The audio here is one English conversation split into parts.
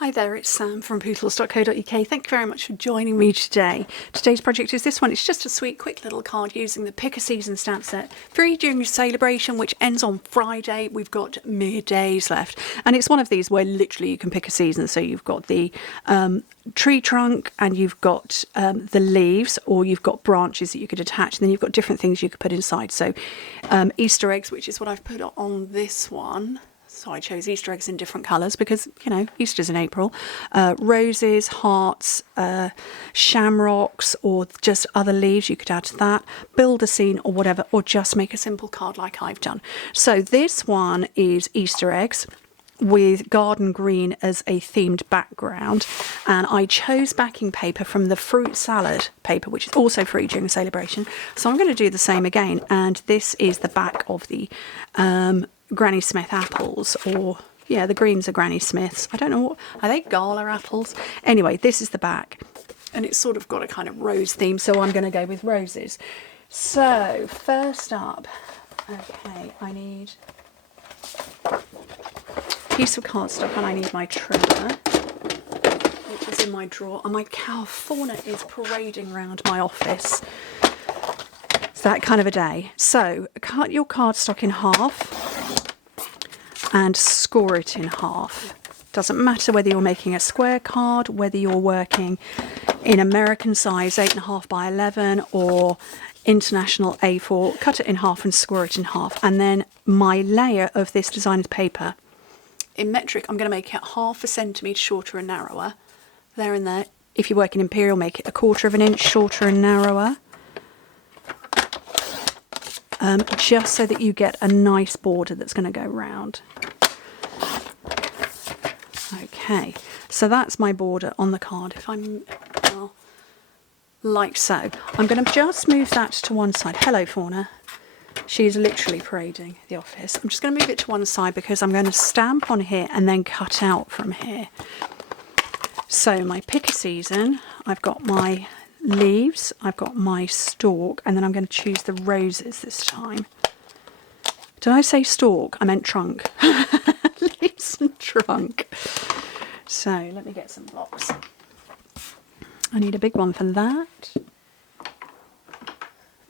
Hi there, it's Sam from Pootles.co.uk. Thank you very much for joining me today. Today's project is this one. It's just a sweet, quick little card using the Pick a Season stamp set. Free during your celebration, which ends on Friday. We've got mere days left. And it's one of these where literally you can pick a season. So you've got the tree trunk and you've got the leaves, or you've got branches that you could attach. And then you've got different things you could put inside. So Easter eggs, which is what I've put on this one. So I chose Easter eggs in different colours because, you know, Easter's in April. Roses, hearts, shamrocks, or just other leaves you could add to that. Build a scene or whatever, or just make a simple card like I've done. So this one is Easter eggs with garden green as a themed background, and I chose backing paper from the fruit salad paper, which is also free during the celebration. So I'm going to do the same again, and this is the back of the Granny Smith apples, or yeah, the greens are Granny Smiths. I don't know, what are they, gala apples? Anyway, this is the back, and it's sort of got a kind of rose theme, so I'm going to go with roses. So first up, okay, I need a piece of cardstock and I need my trimmer, which is in my drawer, and my cow fauna is parading around my office. It's that kind of a day. So cut your cardstock in half and score it in half. Doesn't matter whether you're making a square card, whether you're working in American size 8.5 by 11 or international A4, cut it in half and score it in half. And then my layer of this designer's paper, in metric, I'm going to make it 1/2 centimetre shorter and narrower. There and there. If you work in Imperial, make it 1/4 inch shorter and narrower. Just so that you get a nice border that's going to go round. Okay, so that's my border on the card. If I'm, well, like so. I'm going to just move that to one side. Hello, fauna. She's literally parading the office. I'm just going to move it to one side because I'm going to stamp on here and then cut out from here. So my pick a season, I've got my leaves, I've got my stalk, and then I'm going to choose the roses this time. Did I say stalk? I meant trunk. Leaves and trunk. So let me get some blocks. I need a big one for that,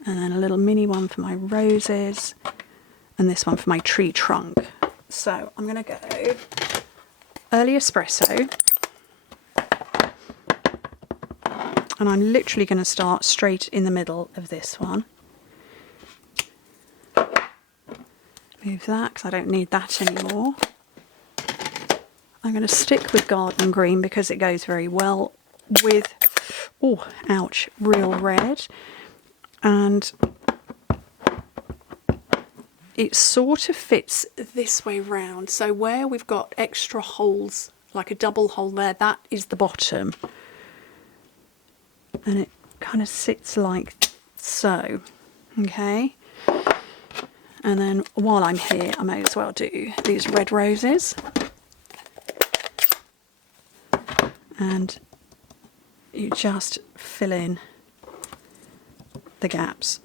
and then a little mini one for my roses, and this one for my tree trunk. So I'm going to go early espresso, and I'm literally going to start straight in the middle of this one. Move that because I don't need that anymore. I'm going to stick with garden green because it goes very well with, oh, ouch, real red. And it sort of fits this way round. So where we've got extra holes, like a double hole there, that is the bottom. And it kind of sits like so, okay? And then while I'm here, I may as well do these red roses. And you just fill in the gaps,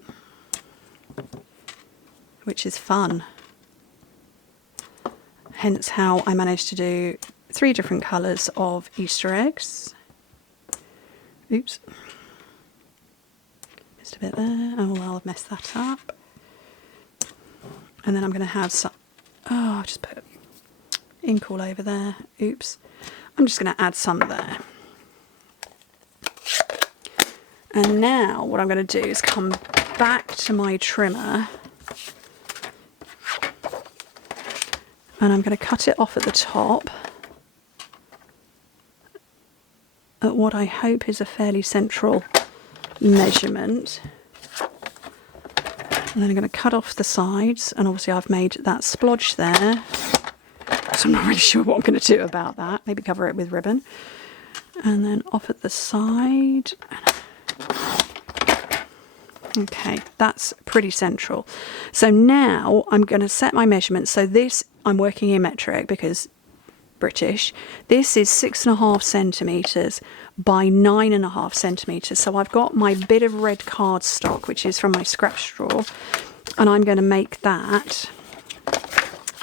which is fun. Hence how I managed to do 3 different colours of Easter eggs. Oops. Just a bit there. Oh, well, I've messed that up. And then I'm going to have some, oh, I'll just put ink all over there. Oops. I'm just going to add some there. And now what I'm going to do is come back to my trimmer, and I'm going to cut it off at the top at what I hope is a fairly central measurement. And then I'm going to cut off the sides, and obviously I've made that splodge there, so I'm not really sure what I'm going to do about that. Maybe cover it with ribbon. And then off at the side. Okay, that's pretty central. So now I'm going to set my measurements. So this, I'm working in metric because British. This is 6.5 centimetres by 9.5 centimetres. So I've got my bit of red cardstock, which is from my scrap straw, and I'm going to make that,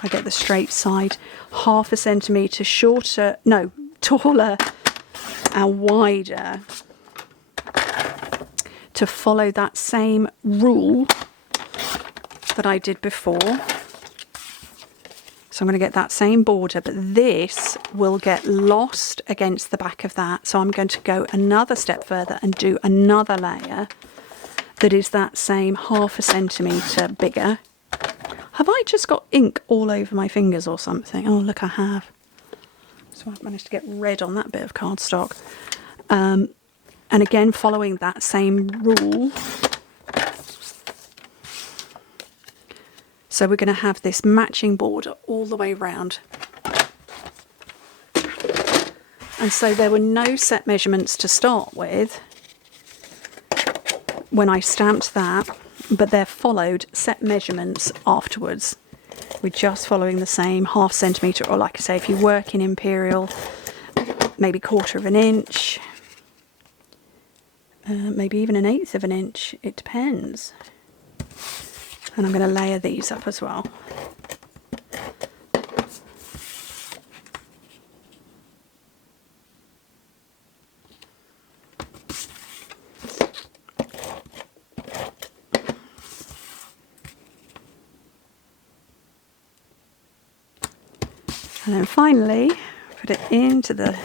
I get the straight side, 0.5 centimetre shorter, no, taller and wider to follow that same rule that I did before. So I'm going to get that same border, but this will get lost against the back of that. So I'm going to go another step further and do another layer that is that same 1/2 centimetre bigger. Have I just got ink all over my fingers or something? Oh, look, I have. So I've managed to get red on that bit of cardstock. And again, following that same rule. So we're going to have this matching border all the way around. And so there were no set measurements to start with when I stamped that, but they're followed set measurements afterwards. We're just following the same 1/2 centimetre, or like I say, if you work in imperial, maybe 1/4 of an inch, maybe even 1/8 of an inch, it depends. And I'm going to layer these up as well. And then finally, put it into the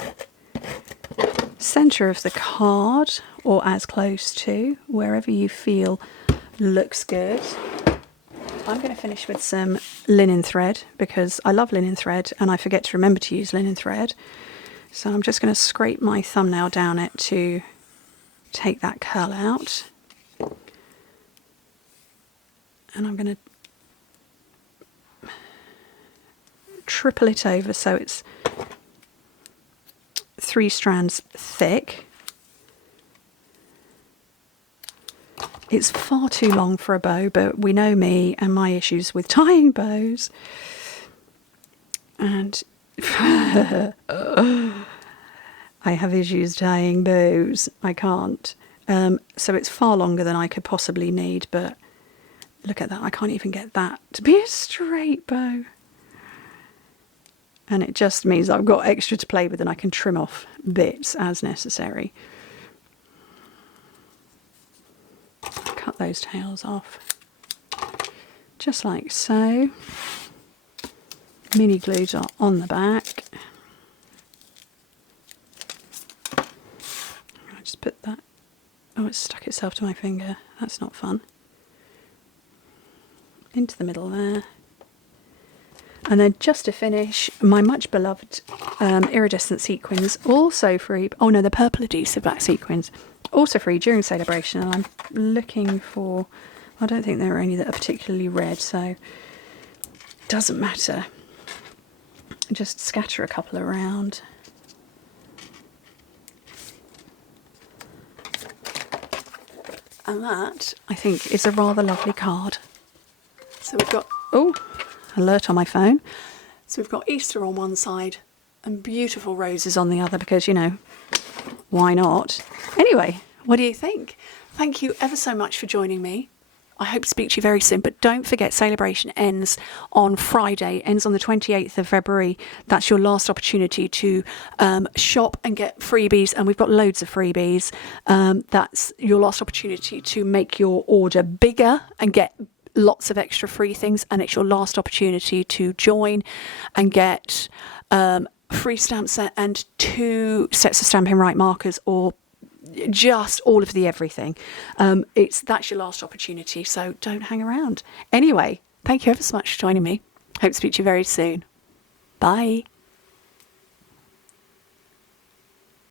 centre of the card, or as close to, wherever you feel looks good. I'm going to finish with some linen thread because I love linen thread and I forget to remember to use linen thread. So I'm just going to scrape my thumbnail down it to take that curl out. And I'm going to triple it over so it's 3 strands thick. It's far too long for a bow, but we know me and my issues with tying bows. And I have issues tying bows. I can't. So it's far longer than I could possibly need, but look at that. I can't even get that to be a straight bow. And it just means I've got extra to play with and I can trim off bits as necessary. Cut those tails off, just like so. Mini glues are on the back. I just put that, oh, it stuck itself to my finger, that's not fun. Into the middle there. And then just to finish, my much beloved iridescent sequins, also free, oh no, the purple adhesive black sequins, also free during celebration. And I'm looking for, I don't think there are any that are particularly red, so doesn't matter. Just scatter a couple around. And that, I think, is a rather lovely card. So we've got, oh, alert on my phone. So we've got Easter on one side and beautiful roses on the other because, you know, why not? Anyway, what do you think? Thank you ever so much for joining me. I hope to speak to you very soon, but don't forget celebration ends on Friday, ends on the 28th of February. That's your last opportunity to shop and get freebies, and we've got loads of freebies. That's your last opportunity to make your order bigger and get lots of extra free things, and it's your last opportunity to join and get free stamp set and 2 sets of Stampin' Right markers, or just all of the everything. That's your last opportunity, so don't hang around. Anyway, thank you ever so much for joining me. Hope to speak to you very soon. Bye.